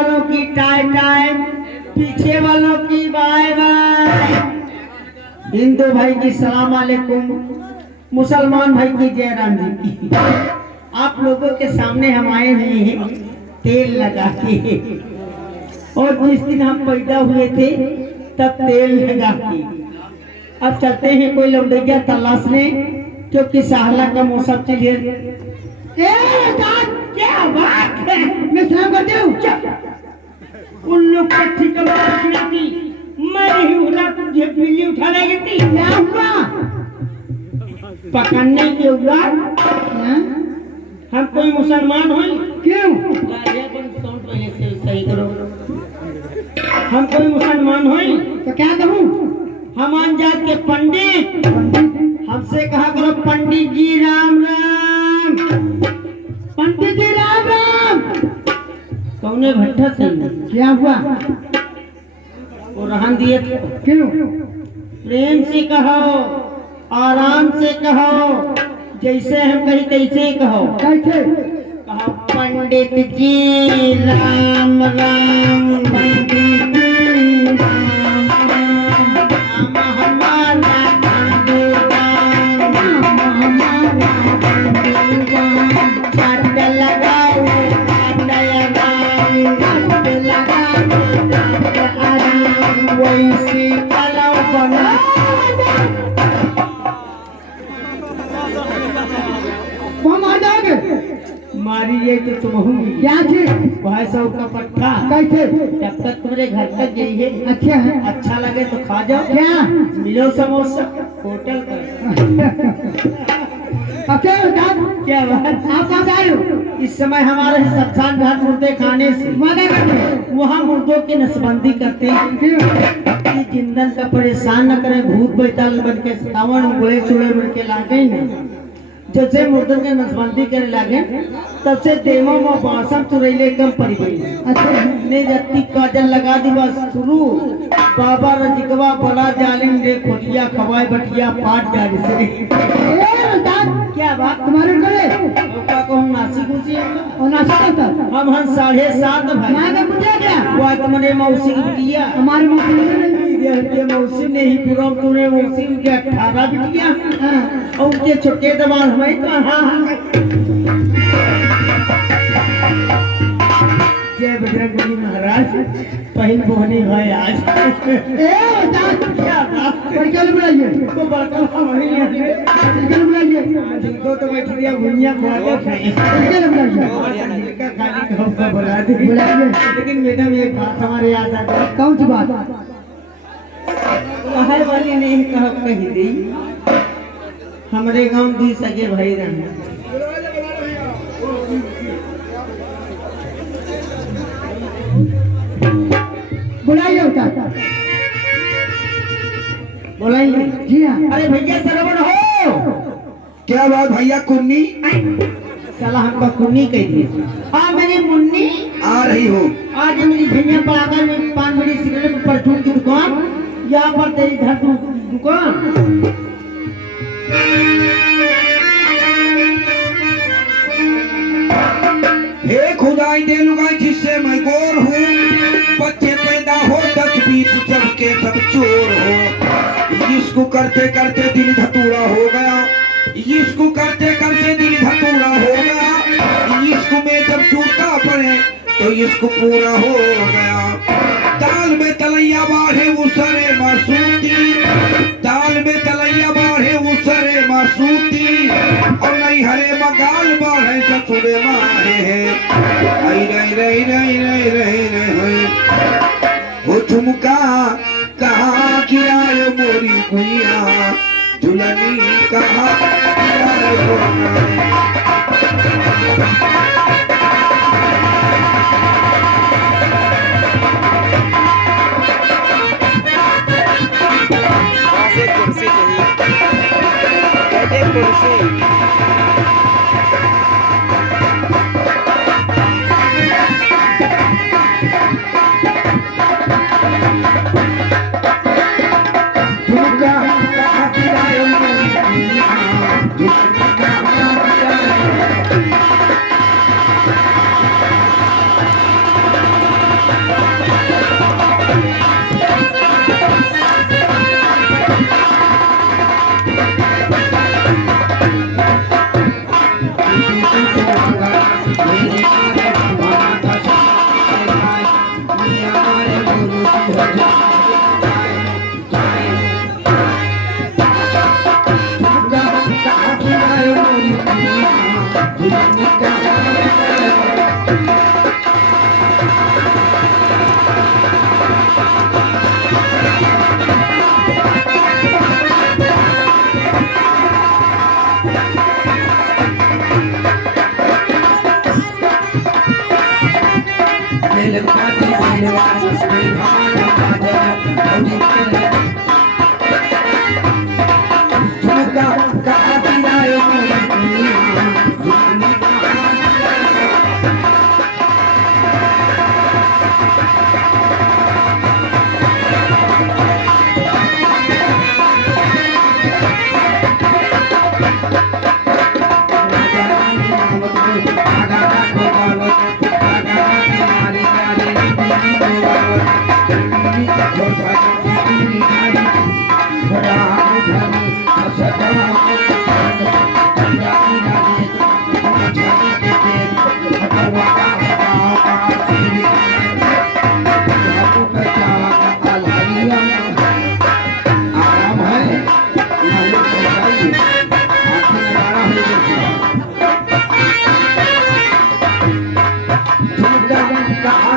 वालों की टाय टाय, पीछे वालों की बाय बाय। हिंदू भाई की सलाम अलैकुम, मुसलमान भाई की जय राम जी की। आप लोगों के सामने हम आए हुए हैं तेल लगा के, और जिस दिन हम पैदा हुए थे तब तेल लगा के। अब चलते हैं कोई लौंडैया तलाशने, क्योंकि साहला का मौसम चलिए। क्या बात है, मैं सलाम करती हूँ। उन लोग को ठिकाना थी, मैं नहीं उड़ा, तुझे बिल्ली उठा लेगी थी। क्या हुआ? पकड़ने के उड़ा हम कोई मुसलमान हो क्यों? सही करो। हम कोई मुसलमान हो तो क्या करूं? हम अनजात के पंडित, हमसे कहा करो पंडित जी राम राम, पंडित जी राम राम। कौने भट्टा से क्या हुआ? वो रहन दिए क्यों? प्रेम से कहो, आराम से कहो, जैसे हम कहीं तैसे कहो। कैसे कहो? पंडित जी राम राम, पंडित जी राम राम, हमारा छट लगाओ, वैसी कलाओ बना। मारी ये तो तुम होंगी क्या थी? भाई सौ का पट्टा कैसे? जब तक तुम्हारे घर तक गई है। अच्छा है, अच्छा लगे तो खा जाओ। क्या मिलो समोसा होटल पर। अच्छा क्या बात, आप कहाँ आए हो? इस समय हमारे शमशान घाट मुर्दे खाने से मना करते, वहाँ मुर्दों की नसबंदी करते हैं कि जिंदन का परेशान न करें, भूत बैताल बन के सावन गोले चूड़े बन के लागे न। जैसे मुर्दों के नसबंदी करे लागे तब से देवों में बासम चुरैले कम पड़ गई। अच्छा ने जत्ती काजल लगा दी बस शुरू। बाबा रजिकवा बड़ा जालिम रे खोटिया खवाए बटिया पाट जारी से। क्या बात तुम्हारे गले ओका को हम नासी कुसी और नासी का हम 7:30 भाई मैंने पूछा क्या? वो तुम्हारे मौसी की बिटिया, हमारी मौसी के मौसी ने ही पूरा तूने मौसी के 18 बिटिया और उनके छोटे दबान हमें कहा। जय बजरंगबली महाराज, पहल बोहनी है आज। क्या बात बुलाइए तो बर्तन बुलाइए तो मैं चिड़िया भुनिया बुला दे। लेकिन मैडम एक बात हमारे याद आ गई। कौन सी बात? हर वाली नहीं कह कही दी, हमारे गांव दी सके भाई रहना। बुलाइए बुलाइए जी हाँ। अरे भैया श्रवण हो। क्या बात भैया? कुन्नी साला हमका कुन्नी कह दी। हाँ मेरी मुन्नी आ रही हो। आज मेरी भैया पड़ाकर में पान बड़ी सिगरेट परचून की दुकान, यहाँ पर तेरी घर दुकान। हे खुदाई दे लुगाई जिससे मैं गोर हूँ, बच्चे पैदा हो 10-20 जब के सब चोर हो। इसको करते करते दिल धतूरा हो गया, इसको करते करते दिल धतूरा हो गया। इसको में जब चूता पड़े तो इसको पूरा हो गया। दाल में तलैया बाढ़े उसरे मासूती, दाल में तलैया बाढ़े उसरे मासूती, और नहीं हरे मगाल बाढ़े ससुरे मारे हैं। वो झुमका कहाँ गिराए मोरी गुइया, झुलनी कहाँ कुर्सी चाहिए, कुर्सी। ले पाती आवाज कोई भाना बाजा भौजी के झुमका कहा दिलाए जुबानी कहा